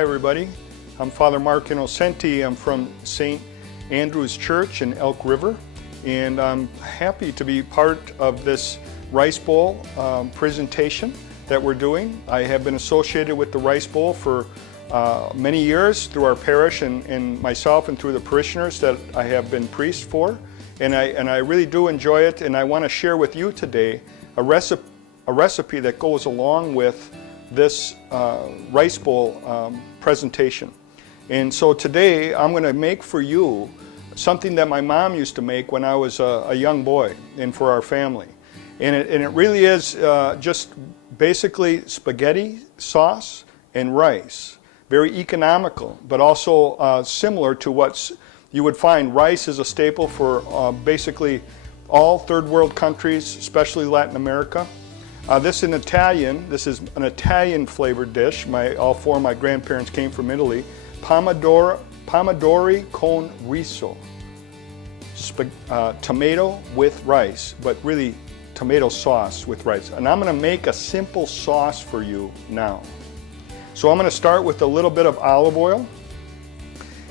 Hi everybody, I'm Father Mark Innocenti. I'm from St. Andrew's Church in Elk River, and I'm happy to be part of this Rice Bowl presentation that we're doing. I have been associated with the Rice Bowl for many years through our parish and myself and through the parishioners that I have been priest for, and I really do enjoy it, and I want to share with you today a recipe that goes along with this Rice Bowl presentation. And so today I'm going to make for you something that my mom used to make when I was a young boy and for our family. And it really is just basically spaghetti sauce and rice. Very economical, but also similar to what you would find. Rice is a staple for basically all third world countries, especially Latin America. This is an Italian flavored dish. All four of my grandparents came from Italy. Pomodori con riso. Tomato with rice, but really tomato sauce with rice. And I'm going to make a simple sauce for you now. So I'm going to start with a little bit of olive oil.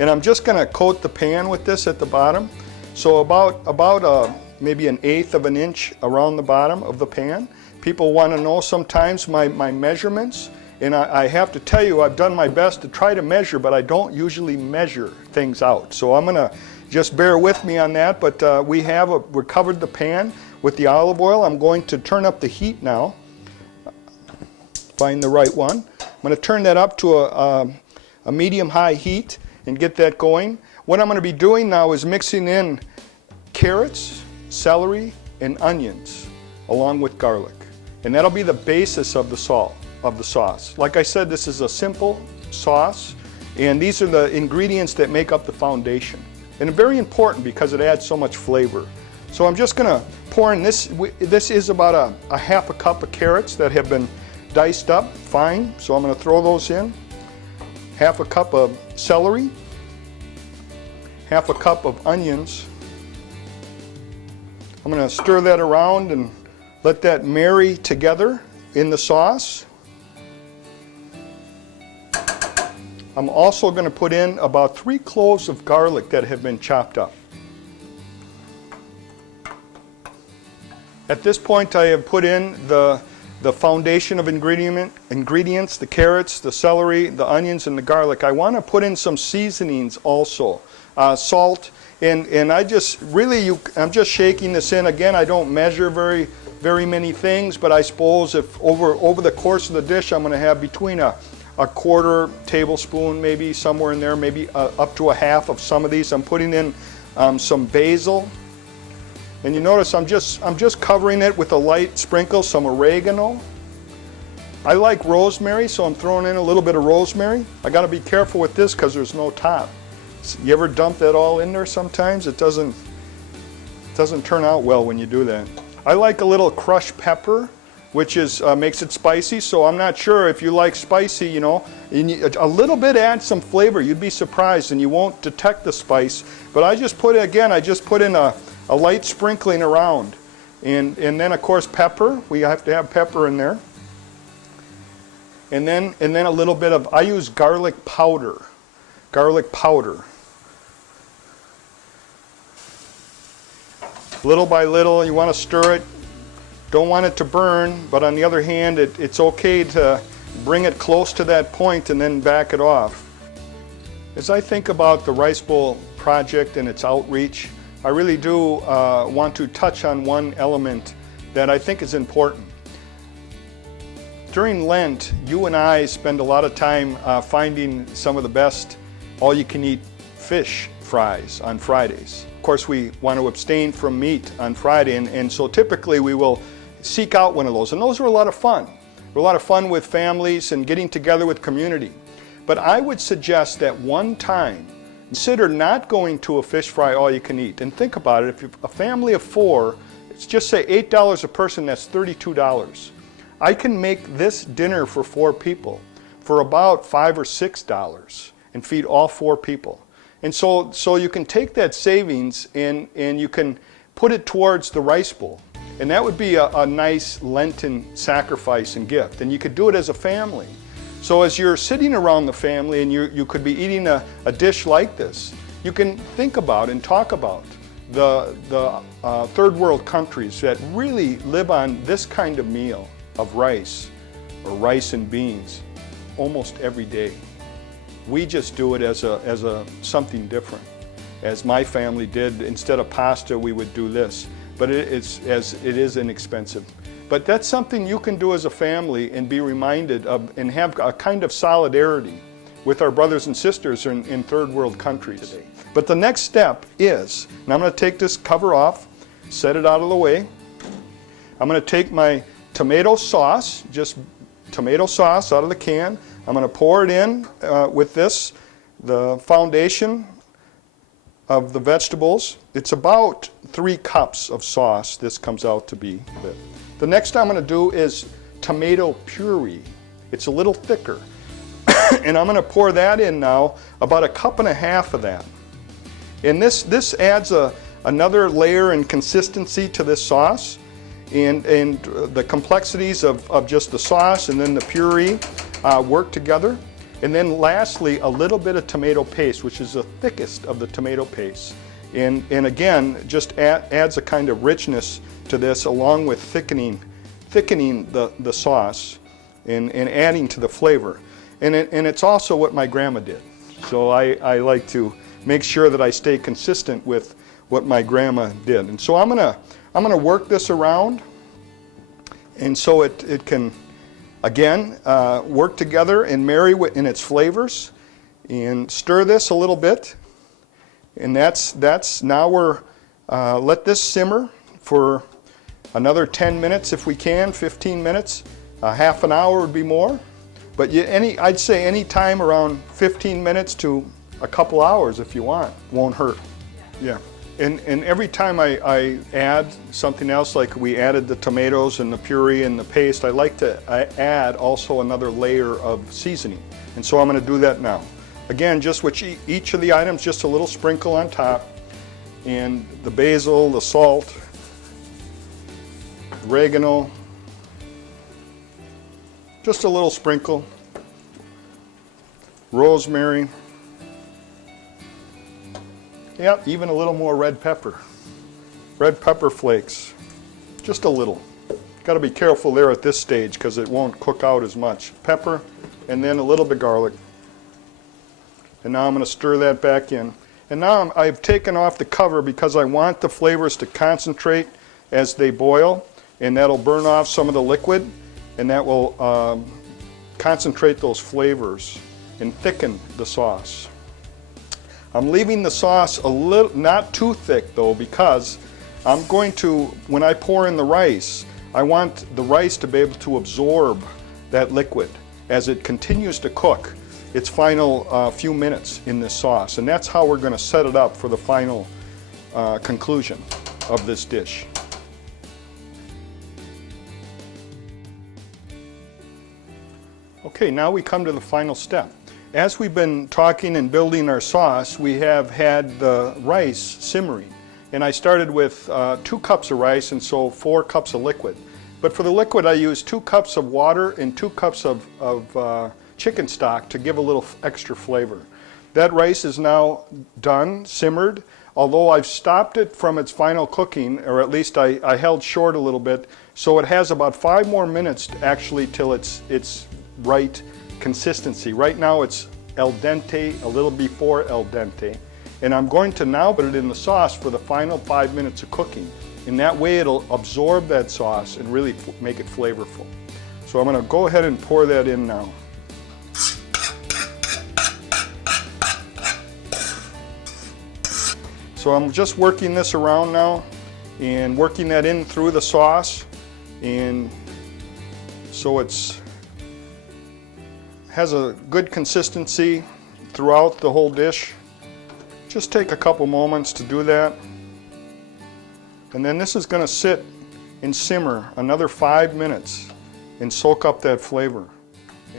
And I'm just going to coat the pan with this at the bottom. So about maybe 1/8 of an inch around the bottom of the pan. People want to know sometimes my measurements, and I have to tell you I've done my best to try to measure, but I don't usually measure things out. So I'm going to just bear with me on that, but we're covered the pan with the olive oil. I'm going to turn up the heat now. Find the right one. I'm going to turn that up to a medium-high heat and get that going. What I'm going to be doing now is mixing in carrots, celery, and onions along with garlic. And that'll be the basis of the sauce. Like I said, this is a simple sauce, and these are the ingredients that make up the foundation. And very important because it adds so much flavor. So I'm just gonna pour in this. This is about a 1/2 cup of carrots that have been diced up fine. So I'm gonna throw those in. 1/2 cup of celery, 1/2 cup of onions. I'm gonna stir that around and let that marry together in the sauce. I'm also going to put in about 3 cloves of garlic that have been chopped up. At this point I have put in the foundation of ingredients, the carrots, the celery, the onions, and the garlic. I want to put in some seasonings also, salt, and I'm just shaking this in. Again, I don't measure very many things, but I suppose if over the course of the dish I'm going to have between a 1/4 tablespoon, maybe somewhere in there, maybe up to a 1/2 of some of these. I'm putting in some basil, and you notice I'm just covering it with a light sprinkle, some oregano. I like rosemary, so I'm throwing in a little bit of rosemary. I got to be careful with this because there's no top. You ever dump that all in there? Sometimes it doesn't turn out well when you do that. I like a little crushed pepper, which makes it spicy, so I'm not sure if you like spicy, you know. A little bit adds some flavor. You'd be surprised, and you won't detect the spice. But I just put in a light sprinkling around. And then, of course, pepper. We have to have pepper in there. And then a little bit of, I use garlic powder. Garlic powder. Little by little, you want to stir it. Don't want it to burn, but on the other hand, it's okay to bring it close to that point and then back it off. As I think about the Rice Bowl project and its outreach, I really do want to touch on one element that I think is important. During Lent, you and I spend a lot of time finding some of the best all-you-can-eat fish fries on Fridays. Of course, we want to abstain from meat on Friday, and so typically we will seek out one of those. And those are a lot of fun. They're a lot of fun with families and getting together with community. But I would suggest that one time, consider not going to a fish fry all-you-can-eat. And think about it, if you're a family of 4, it's just say $8 a person, that's $32. I can make this dinner for 4 people for about $5 or $6 and feed all 4 people. And so you can take that savings and you can put it towards the Rice Bowl. And that would be a nice Lenten sacrifice and gift. And you could do it as a family. So as you're sitting around the family and you could be eating a dish like this, you can think about and talk about the third world countries that really live on this kind of meal of rice or rice and beans almost every day. We just do it as a something different. As my family did, instead of pasta, we would do this. But it is inexpensive. But that's something you can do as a family and be reminded of and have a kind of solidarity with our brothers and sisters in third world countries today. But the next step is, and I'm going to take this cover off, set it out of the way. I'm going to take my tomato sauce, just tomato sauce out of the can. I'm going to pour it in with this, the foundation of the vegetables. It's about 3 cups of sauce this comes out to be. The next I'm going to do is tomato puree. It's a little thicker. And I'm going to pour that in now, about 1.5 cups of that. And this adds another layer and consistency to this sauce. And the complexities of just the sauce and then the puree work together. And then lastly, a little bit of tomato paste, which is the thickest of the tomato paste. And again, just adds a kind of richness to this, along with thickening the sauce and adding to the flavor. And it's also what my grandma did. So I like to make sure that I stay consistent with what my grandma did. And so I'm gonna work this around, and so it can again work together and marry in its flavors, and stir this a little bit. And that's now we're let this simmer for another 10 minutes if we can, 15 minutes. Half an hour would be more. But I'd say any time around 15 minutes to a couple hours if you want. Won't hurt. Yeah. And every time I add something else, like we added the tomatoes and the puree and the paste, I like to add also another layer of seasoning. And so I'm going to do that now. Again, just with each of the items, just a little sprinkle on top. And the basil, the salt, oregano, just a little sprinkle, rosemary, yep, even a little more red pepper flakes, just a little. Got to be careful there at this stage because it won't cook out as much. Pepper, and then a little bit of garlic. And now I'm going to stir that back in. And now I've taken off the cover because I want the flavors to concentrate as they boil, and that'll burn off some of the liquid, and that will concentrate those flavors and thicken the sauce. I'm leaving the sauce a little, not too thick though, because I'm going to, when I pour in the rice, I want the rice to be able to absorb that liquid as it continues to cook its final few minutes in this sauce. And that's how we're going to set it up for the final conclusion of this dish. Okay, now we come to the final step. As we've been talking and building our sauce, we have had the rice simmering. And I started with 2 cups of rice, and so 4 cups of liquid. But for the liquid, I used 2 cups of water and 2 cups of chicken stock to give a little extra flavor. That rice is now done, simmered. Although I've stopped it from its final cooking, or at least I held short a little bit, so it has about 5 more minutes actually till it's right consistency. Right now it's al dente, a little before al dente. And I'm going to now put it in the sauce for the final 5 minutes of cooking. In that way it'll absorb that sauce and really make it flavorful. So I'm going to go ahead and pour that in now. So I'm just working this around now and working that in through the sauce, and so it's has a good consistency throughout the whole dish. Just take a couple moments to do that. And then this is going to sit and simmer another 5 minutes and soak up that flavor.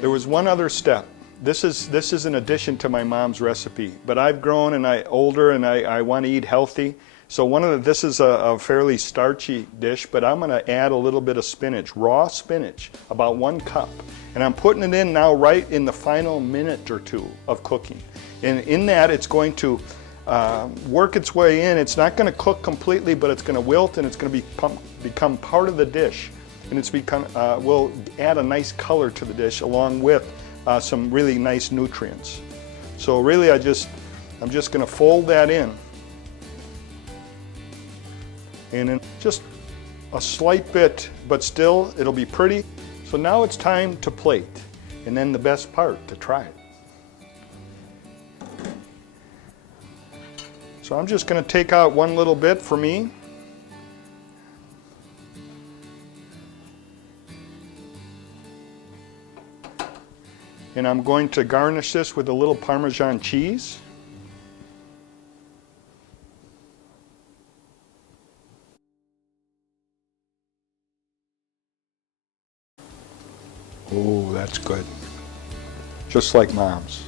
There was one other step. This is an addition to my mom's recipe, but I've grown and older and I want to eat healthy. So this is a fairly starchy dish, but I'm going to add a little bit of spinach, raw spinach, about 1 cup. And I'm putting it in now right in the final minute or two of cooking. And in that, it's going to work its way in. It's not going to cook completely, but it's going to wilt and it's going to become part of the dish. And it's will add a nice color to the dish along with some really nice nutrients. So really, I'm just going to fold that in. And then just a slight bit, but still it'll be pretty. So now it's time to plate, and then the best part, to try it. So I'm just going to take out one little bit for me. And I'm going to garnish this with a little Parmesan cheese. Oh, that's good. Just like Mom's.